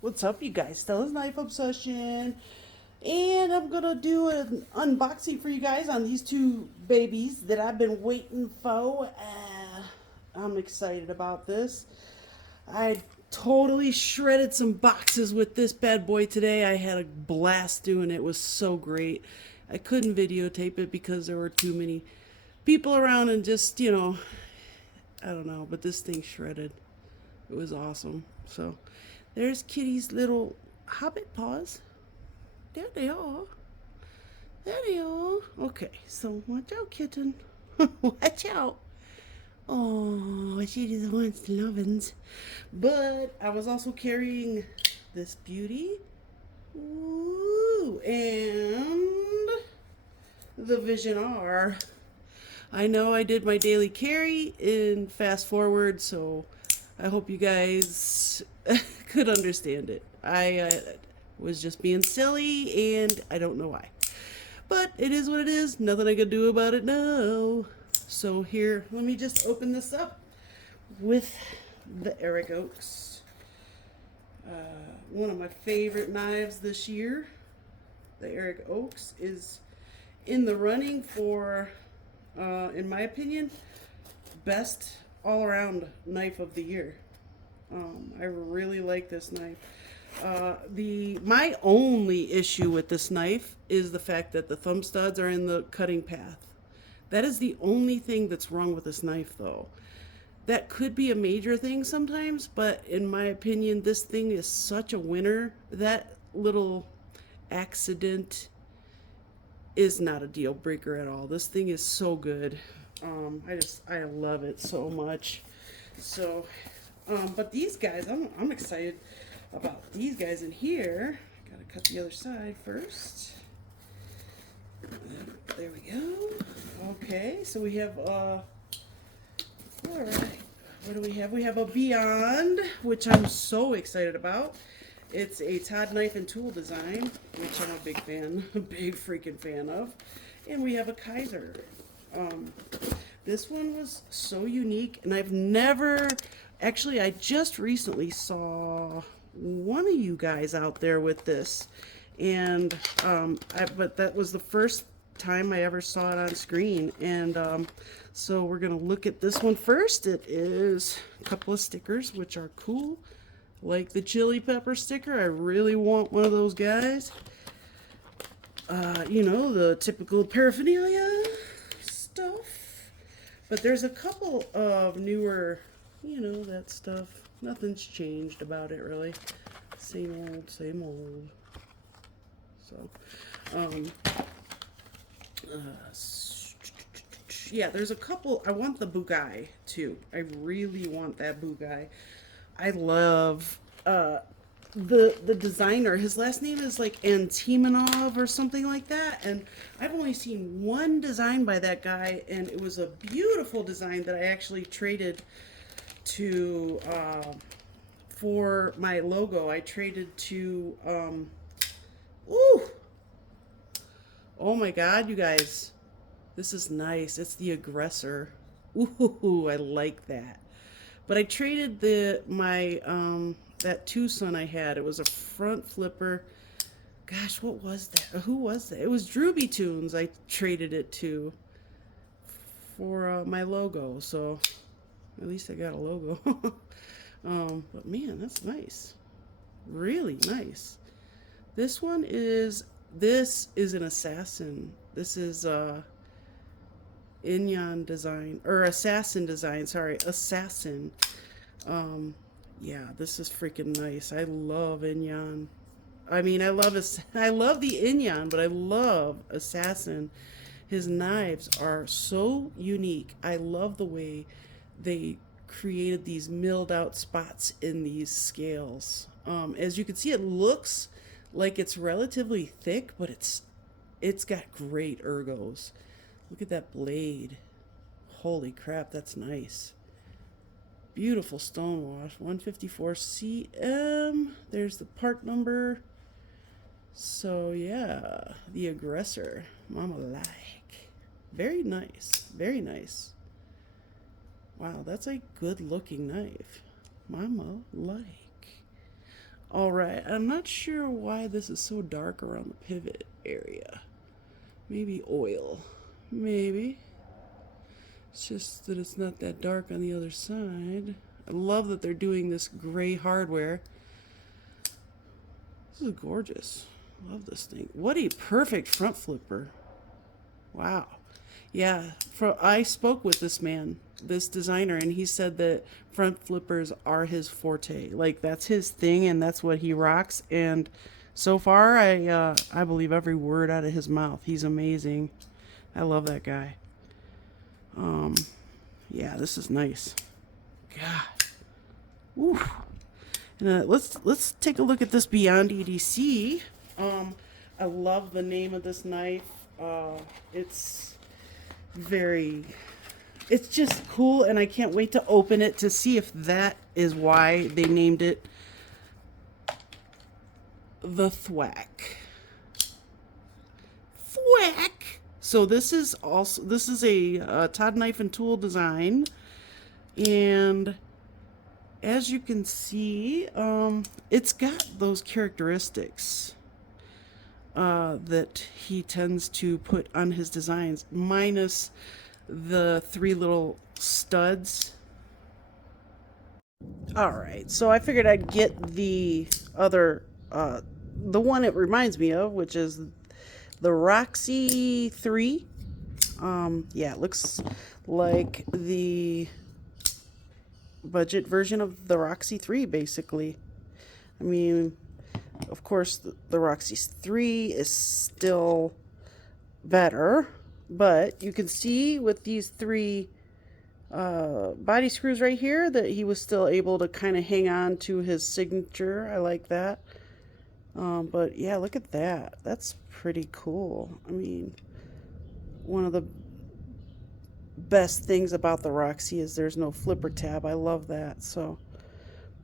What's up, you guys? Stella's Knife Obsession. And I'm gonna do an unboxing for you guys on these two babies that I've been waiting for. I'm excited about this. I totally shredded some boxes with this bad boy today. I had a blast doing it. It was so great. I couldn't videotape it because there were too many people around and just, I don't know, but this thing shredded. It was awesome. So there's Kitty's little hobbit paws. There they are. There they are. Okay, so watch out, kitten. Watch out. Oh, she just wants lovin's. But I was also carrying this beauty. Ooh, and the Vision R. I know I did my daily carry in fast forward, so I hope you guys could understand it. I was just being silly, and I don't know why. But it is what it is. Nothing I can do about it now. So here, let me just open this up with the Eric Oaks. One of my favorite knives this year. The Eric Oaks is in the running for, in my opinion, best all-around knife of the year. I really like this knife. My only issue with this knife is the fact that the thumb studs are in the cutting path. That is the only thing that's wrong with this knife, though. That could be a major thing sometimes, but in my opinion, this thing is such a winner. That little accident is not a deal breaker at all. This thing is so good. I love it so much. So, but these guys, I'm excited about these guys in here. Gotta cut the other side first. There we go. Okay, so we have all right. What do we have? We have a Beyond, which I'm so excited about. It's a Todd knife and tool design, which I'm a big fan, a big freaking fan of. And we have a Kaiser. This one was so unique, and I've never, actually, I just recently saw one of you guys out there with this, and but that was the first time I ever saw it on screen. And so we're gonna look at this one first. It is a couple of stickers, which are cool, like the chili pepper sticker. I really want one of those guys. The typical paraphernalia stuff. But there's a couple of newer, that stuff. Nothing's changed about it, really. Same old, same old. So, yeah, there's a couple. I want the Bugai, too. I really want that Bugai. I love, the designer. His last name is like Antimonov or something like that, and I've only seen one design by that guy, and it was a beautiful design that I actually traded to for my logo. I traded to ooh, oh my god, you guys, this is nice. It's the Aggressor. Ooh, I like that. But I traded that Tucson I had. It was a front flipper. Gosh, what was that? Who was that? It was Drooby Tunes. I traded it to for my logo. So at least I got a logo. But man, that's nice. Really nice. This is an Assassin. This is Inyan design, or Assassin design. Sorry, Assassin. Yeah, this is freaking nice. I love Inyan. I mean, I love the Inyan, but I love Assassin. His knives are so unique. I love the way they created these milled out spots in these scales. As you can see, it looks like it's relatively thick, but it's got great ergos. Look at that blade. Holy crap, that's nice. Beautiful stonewash, 154 CM. There's the part number. So yeah, the Aggressor. Mama like. Very nice. Very nice. Wow, that's a good looking knife. Mama like. All right, I'm not sure why this is so dark around the pivot area. Maybe oil. Maybe. It's just that it's not that dark on the other side. I love that they're doing this gray hardware. This is gorgeous. Love this thing. What a perfect front flipper. Wow. Yeah, I spoke with this man, this designer, and he said that front flippers are his forte. Like, that's his thing, and that's what he rocks. And so far, I believe every word out of his mouth. He's amazing. I love that guy. Yeah, this is nice. God. Woo. And let's take a look at this Beyond EDC. I love the name of this knife. It's just cool, and I can't wait to open it to see if that is why they named it the Thwack. Thwack. So this is a Todd Knife and Tool design, and as you can see, it's got those characteristics that he tends to put on his designs, minus the 3 little studs. All right, so I figured I'd get the other, the one it reminds me of, which is the Roxy 3. Yeah, it looks like the budget version of the Roxy 3, basically. I mean, of course, the Roxy 3 is still better, but you can see with these 3 body screws right here that he was still able to kind of hang on to his signature. I like that. But yeah, look at that. That's pretty cool. I mean, one of the best things about the Roxy is there's no flipper tab. I love that. So,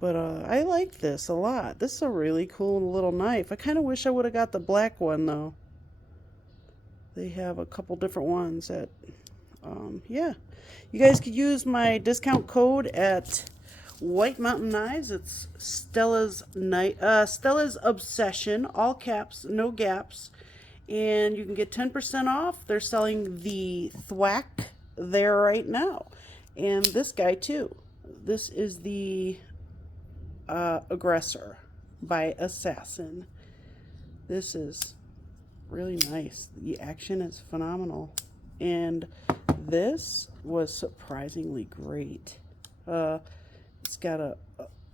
but I like this a lot. This is a really cool little knife. I kind of wish I would have got the black one though. They have a couple different ones that, yeah. You guys could use my discount code at White Mountain Knives. It's Stella's Obsession, all caps, no gaps, and you can get 10% off. They're selling the Thwack there right now, and this guy too. This is the Aggressor by Assassin. This is really nice. The action is phenomenal, and this was surprisingly great. It's got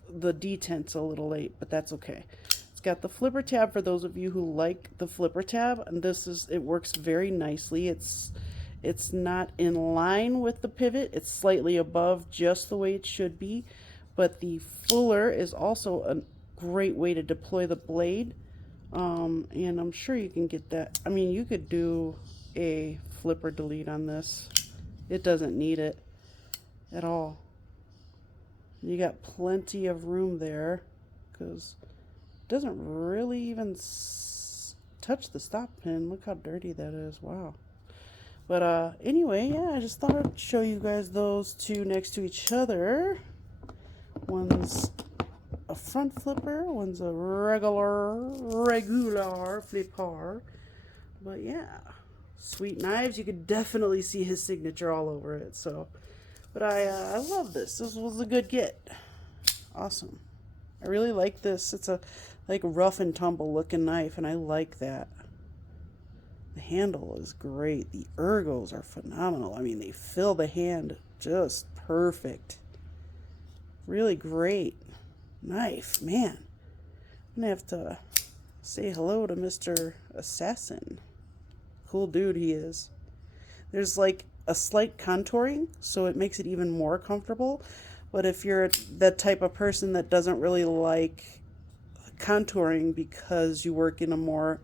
the detent's a little late, but that's okay. It's got the flipper tab for those of you who like the flipper tab, and it works very nicely. It's not in line with the pivot. It's slightly above, just the way it should be, but the fuller is also a great way to deploy the blade. And I'm sure you can get that. I mean, you could do a flipper delete on this. It doesn't need it at all. You got plenty of room there because it doesn't really even touch the stop pin. Look how dirty that is. Wow. But anyway, yeah, I just thought I'd show you guys those two next to each other. One's a front flipper, one's a regular flipper. But yeah, sweet knives. You could definitely see his signature all over it. So, but I love this. This was a good get. Awesome. I really like this. It's a like rough and tumble looking knife, and I like that. The handle is great. The ergos are phenomenal. I mean, they fill the hand just perfect. Really great knife, man. I'm gonna have to say hello to Mr. Assassin. Cool dude he is. There's like a slight contouring, so it makes it even more comfortable. But if you're that type of person that doesn't really like contouring because you work in a more,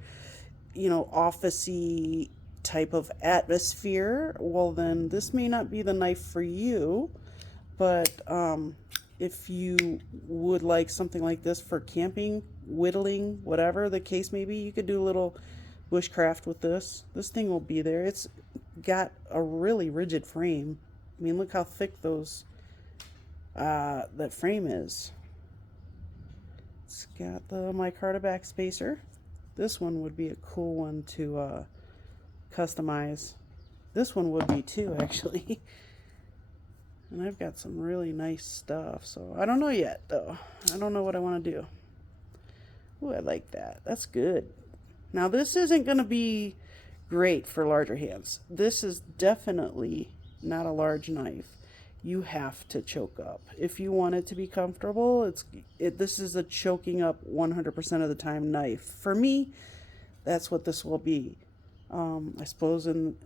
office-y type of atmosphere, well then this may not be the knife for you. But if you would like something like this for camping, whittling, whatever the case may be, you could do a little bushcraft with this. This thing will be there. It's got a really rigid frame. I mean, look how thick that frame is. It's got the micarta back spacer. This one would be a cool one to customize. This one would be too, actually. And I've got some really nice stuff, so I don't know yet, though. I don't know what I want to do. Ooh, I like that. That's good. Now, this isn't going to be great for larger hands. This is definitely not a large knife. You have to choke up. If you want it to be comfortable, this is a choking up 100% of the time knife. For me, that's what this will be. I suppose in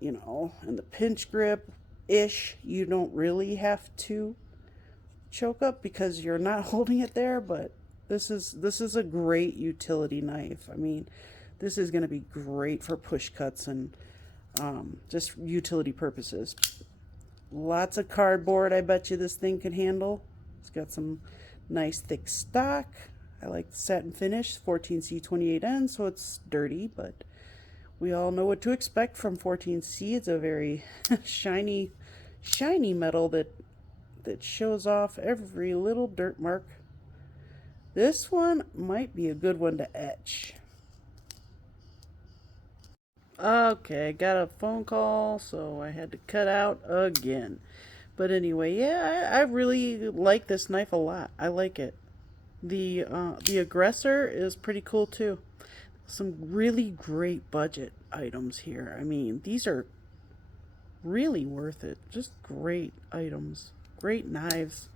the pinch grip-ish, you don't really have to choke up because you're not holding it there, but this is a great utility knife. I mean, this is going to be great for push cuts and just utility purposes. Lots of cardboard, I bet you this thing can handle. It's got some nice thick stock. I like the satin finish, 14C28N, so it's dirty, but we all know what to expect from 14C. It's a very shiny metal that shows off every little dirt mark. This one might be a good one to etch. Okay, got a phone call, so I had to cut out again. But anyway, yeah, I really like this knife a lot. I like it. The aggressor is pretty cool too. Some really great budget items here. I mean, these are really worth it. Just great items. Great knives.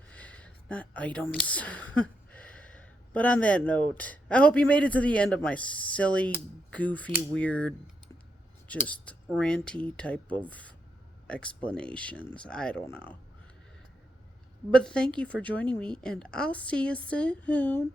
Not items. But on that note, I hope you made it to the end of my silly, goofy, weird, just ranty type of explanations. I don't know. But thank you for joining me, and I'll see you soon.